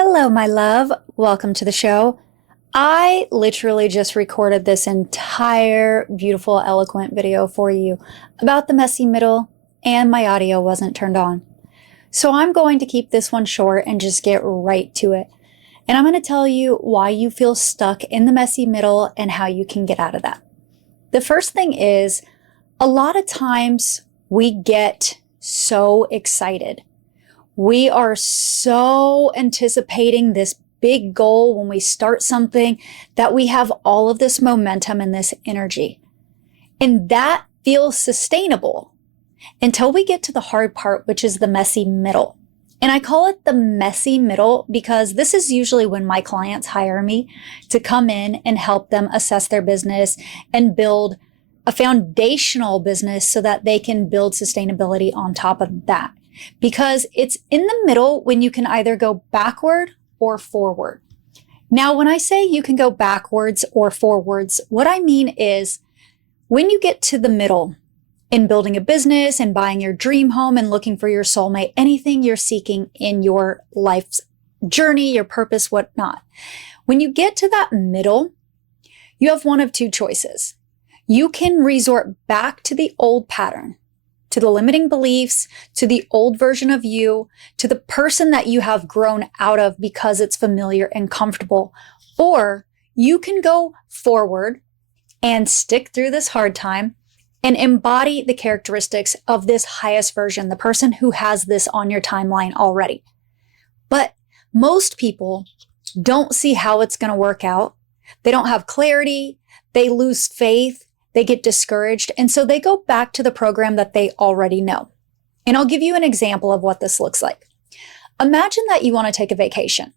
Hello, my love. Welcome to the show. I literally just recorded this entire beautiful, eloquent video for you about the messy middle, and my audio wasn't turned on. So I'm going to keep this one short and just get right to it. And I'm going to tell you why you feel stuck in the messy middle and how you can get out of that. The first thing is, a lot of times we get so excited. We are so anticipating this big goal when we start something that we have all of this momentum and this energy. And that feels sustainable until we get to the hard part, which is the messy middle. And I call it the messy middle because this is usually when my clients hire me to come in and help them assess their business and build a foundational business so that they can build sustainability on top of that. Because it's in the middle when you can either go backward or forward. Now, when I say you can go backwards or forwards, what I mean is when you get to the middle in building a business and buying your dream home and looking for your soulmate, anything you're seeking in your life's journey, your purpose, whatnot. When you get to that middle, you have one of two choices. You can resort back to the old pattern, to the limiting beliefs, to the old version of you, to the person that you have grown out of because it's familiar and comfortable. Or you can go forward and stick through this hard time and embody the characteristics of this highest version, the person who has this on your timeline already. But most people don't see how it's going to work out. They don't have clarity. They lose faith. They get discouraged, and so they go back to the program that they already know. And I'll give you an example of what this looks like. Imagine that you want to take a vacation,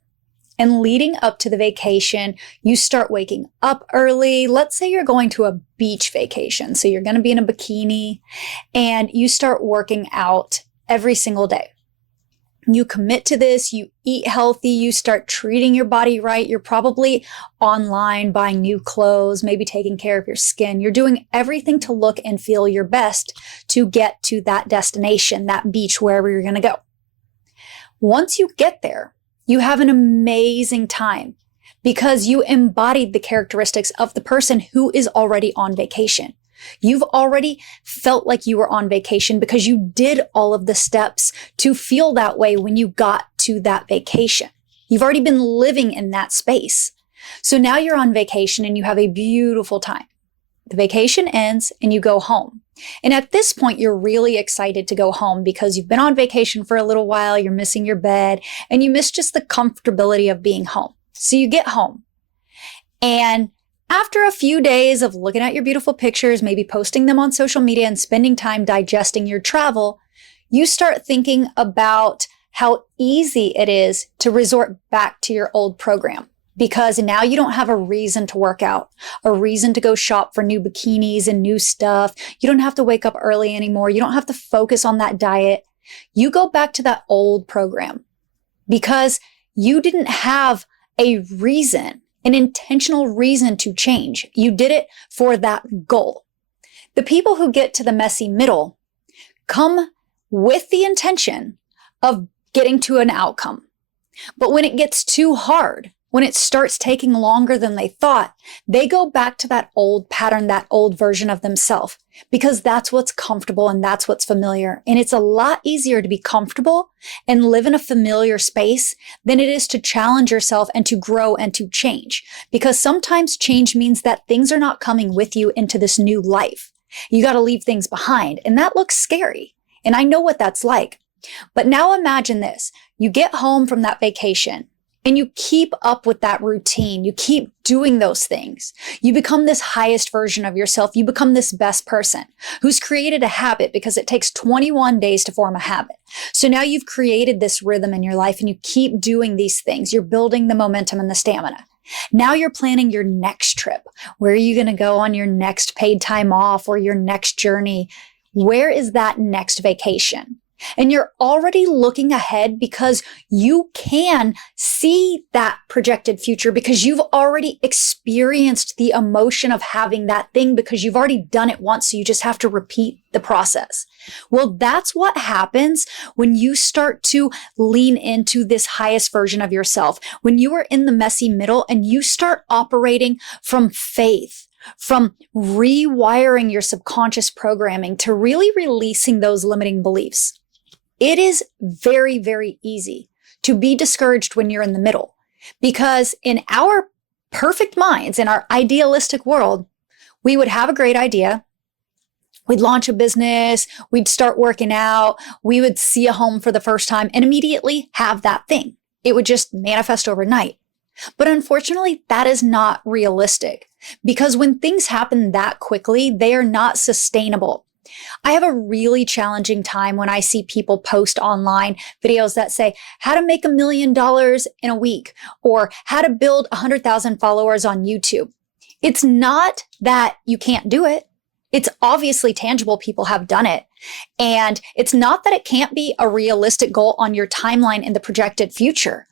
and leading up to the vacation, you start waking up early. Let's say you're going to a beach vacation, so you're going to be in a bikini, and you start working out every single day. You commit to this, you eat healthy, you start treating your body right. You're probably online buying new clothes, maybe taking care of your skin. You're doing everything to look and feel your best to get to that destination, that beach, wherever you're going to go. Once you get there, you have an amazing time because you embodied the characteristics of the person who is already on vacation. You've already felt like you were on vacation because you did all of the steps to feel that way when you got to that vacation. You've already been living in that space. So now you're on vacation and you have a beautiful time. The vacation ends and you go home. And at this point, you're really excited to go home because you've been on vacation for a little while, you're missing your bed, and you miss just the comfortability of being home. So you get home. And after a few days of looking at your beautiful pictures, maybe posting them on social media and spending time digesting your travel, you start thinking about how easy it is to resort back to your old program because now you don't have a reason to work out, a reason to go shop for new bikinis and new stuff. You don't have to wake up early anymore. You don't have to focus on that diet. You go back to that old program because you didn't have a reason, an intentional reason to change. You did it for that goal. The people who get to the messy middle come with the intention of getting to an outcome. But when it gets too hard, when it starts taking longer than they thought, they go back to that old pattern, that old version of themselves, because that's what's comfortable and that's what's familiar. And it's a lot easier to be comfortable and live in a familiar space than it is to challenge yourself and to grow and to change. Because sometimes change means that things are not coming with you into this new life. You got to leave things behind, and that looks scary. And I know what that's like. But now imagine this. You get home from that vacation, and you keep up with that routine. You keep doing those things. You become this highest version of yourself. You become this best person who's created a habit because it takes 21 days to form a habit. So now you've created this rhythm in your life and you keep doing these things. You're building the momentum and the stamina. Now you're planning your next trip. Where are you going to go on your next paid time off or your next journey? Where is that next vacation? And you're already looking ahead because you can see that projected future because you've already experienced the emotion of having that thing because you've already done it once. So you just have to repeat the process. Well, that's what happens when you start to lean into this highest version of yourself. When you are in the messy middle and you start operating from faith, from rewiring your subconscious programming to really releasing those limiting beliefs. It is very, very easy to be discouraged when you're in the middle because in our perfect minds, in our idealistic world, we would have a great idea. We'd launch a business, we'd start working out, we would see a home for the first time and immediately have that thing. It would just manifest overnight. But unfortunately, that is not realistic because when things happen that quickly, they are not sustainable. I have a really challenging time when I see people post online videos that say how to make $1 million in a week or how to build 100,000 followers on YouTube. It's not that you can't do it. It's obviously tangible. People have done it. And it's not that it can't be a realistic goal on your timeline in the projected future.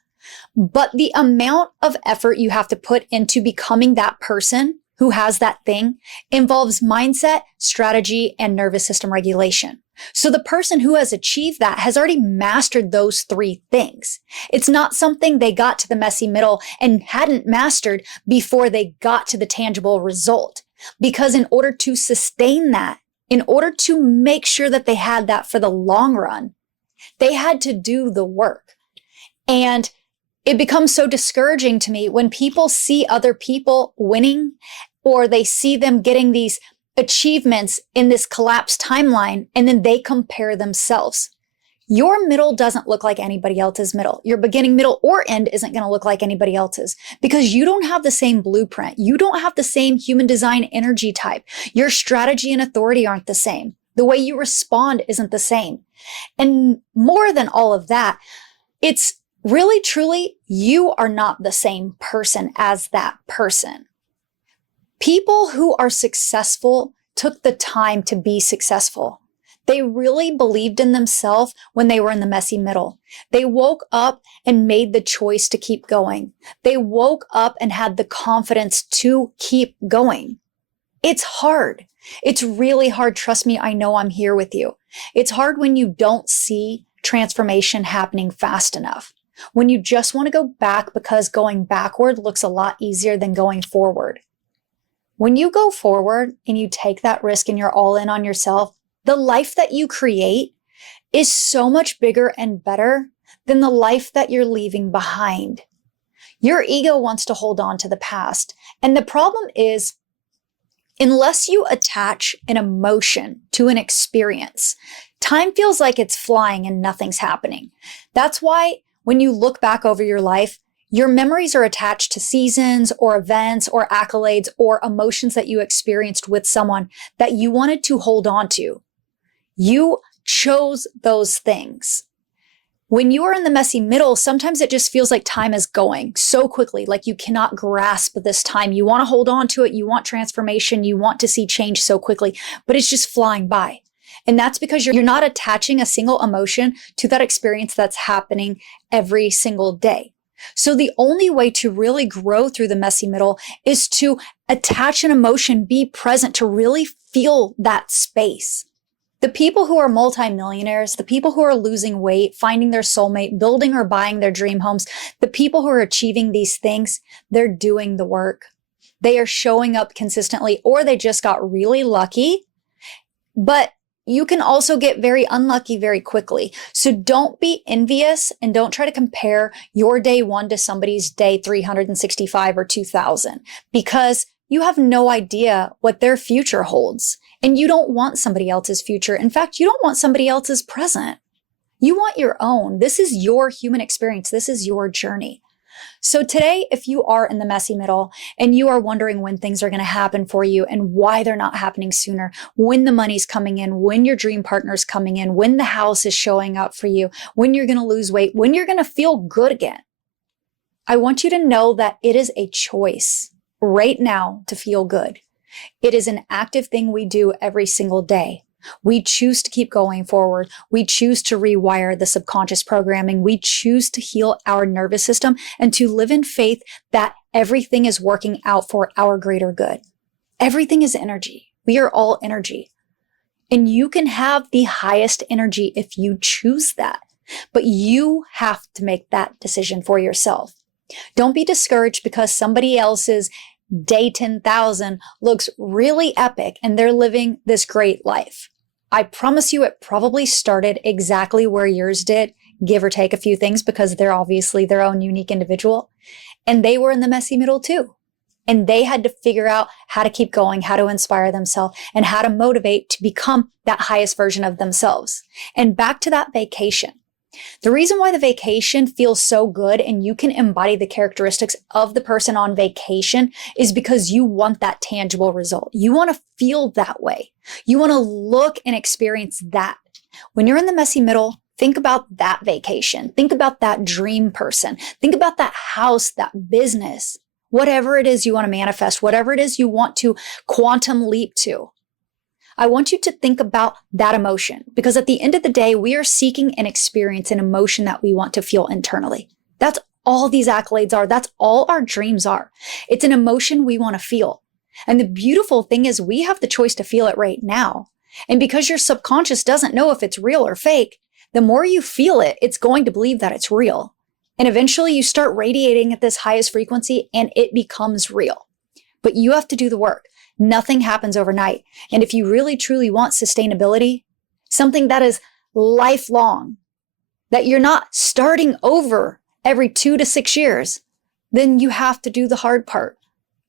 But the amount of effort you have to put into becoming that person who has that thing involves mindset, strategy, and nervous system regulation. So the person who has achieved that has already mastered those three things. It's not something they got to the messy middle and hadn't mastered before they got to the tangible result. Because in order to sustain that, in order to make sure that they had that for the long run, they had to do the work. And it becomes so discouraging to me when people see other people winning or they see them getting these achievements in this collapsed timeline and then they compare themselves. Your middle doesn't look like anybody else's middle. Your beginning, middle, or end isn't going to look like anybody else's because you don't have the same blueprint. You don't have the same human design energy type. Your strategy and authority aren't the same. The way you respond isn't the same. And more than all of that, it's really, truly, you are not the same person as that person. People who are successful took the time to be successful. They really believed in themselves when they were in the messy middle. They woke up and made the choice to keep going. They woke up and had the confidence to keep going. It's hard. It's really hard. Trust me, I know I'm here with you. It's hard when you don't see transformation happening fast enough. When you just want to go back because going backward looks a lot easier than going forward. When you go forward and you take that risk and you're all in on yourself, the life that you create is so much bigger and better than the life that you're leaving behind. Your ego wants to hold on to the past. And the problem is, unless you attach an emotion to an experience, time feels like it's flying and nothing's happening. That's why when you look back over your life, your memories are attached to seasons or events or accolades or emotions that you experienced with someone that you wanted to hold on to. You chose those things. When you are in the messy middle, sometimes it just feels like time is going so quickly, like you cannot grasp this time. You want to hold on to it. You want transformation. You want to see change so quickly, but it's just flying by. And that's because you're not attaching a single emotion to that experience that's happening every single day. So the only way to really grow through the messy middle is to attach an emotion, be present, to really feel that space. The people who are multimillionaires, the people who are losing weight, finding their soulmate, building or buying their dream homes, the people who are achieving these things, they're doing the work. They are showing up consistently, or they just got really lucky. But you can also get very unlucky very quickly. So don't be envious and don't try to compare your day 1 to somebody's day 365 or 2000 because you have no idea what their future holds. And you don't want somebody else's future. In fact, you don't want somebody else's present. You want your own. This is your human experience. This is your journey. So today, if you are in the messy middle and you are wondering when things are going to happen for you and why they're not happening sooner, when the money's coming in, when your dream partner's coming in, when the house is showing up for you, when you're going to lose weight, when you're going to feel good again, I want you to know that it is a choice right now to feel good. It is an active thing we do every single day. We choose to keep going forward. We choose to rewire the subconscious programming. We choose to heal our nervous system and to live in faith that everything is working out for our greater good. Everything is energy. We are all energy. And you can have the highest energy if you choose that. But you have to make that decision for yourself. Don't be discouraged because somebody else's day 10,000 looks really epic and they're living this great life. I promise you it probably started exactly where yours did, give or take a few things, because they're obviously their own unique individual. And they were in the messy middle too. And they had to figure out how to keep going, how to inspire themselves, and how to motivate to become that highest version of themselves. And back to that vacation. The reason why the vacation feels so good and you can embody the characteristics of the person on vacation is because you want that tangible result. You want to feel that way. You want to look and experience that. When you're in the messy middle, think about that vacation. Think about that dream person. Think about that house, that business, whatever it is you want to manifest, whatever it is you want to quantum leap to. I want you to think about that emotion, because at the end of the day, we are seeking and experience an emotion that we want to feel internally. That's all these accolades are. That's all our dreams are. It's an emotion we want to feel. And the beautiful thing is we have the choice to feel it right now. And because your subconscious doesn't know if it's real or fake, the more you feel it, it's going to believe that it's real. And eventually you start radiating at this highest frequency and it becomes real. But you have to do the work. Nothing happens overnight. And if you really truly want sustainability, something that is lifelong, that you're not starting over every 2 to 6 years, then you have to do the hard part.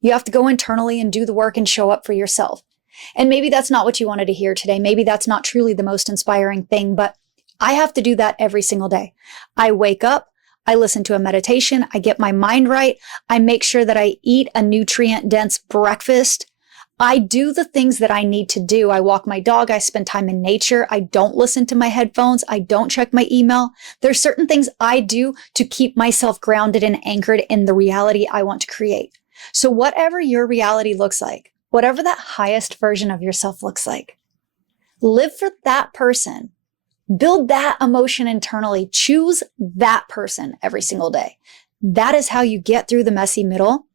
You have to go internally and do the work and show up for yourself. And maybe that's not what you wanted to hear today. Maybe that's not truly the most inspiring thing, but I have to do that every single day. I wake up, I listen to a meditation, I get my mind right, I make sure that I eat a nutrient-dense breakfast. I do the things that I need to do. I walk my dog. I spend time in nature. I don't listen to my headphones. I don't check my email. There's certain things I do to keep myself grounded and anchored in the reality I want to create. So whatever your reality looks like, whatever that highest version of yourself looks like, live for that person. Build that emotion internally. Choose that person every single day. That is how you get through the messy middle.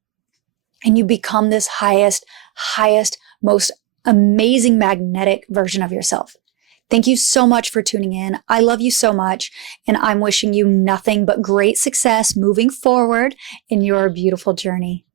And you become this highest, most amazing magnetic version of yourself. Thank you so much for tuning in. I love you so much. And I'm wishing you nothing but great success moving forward in your beautiful journey.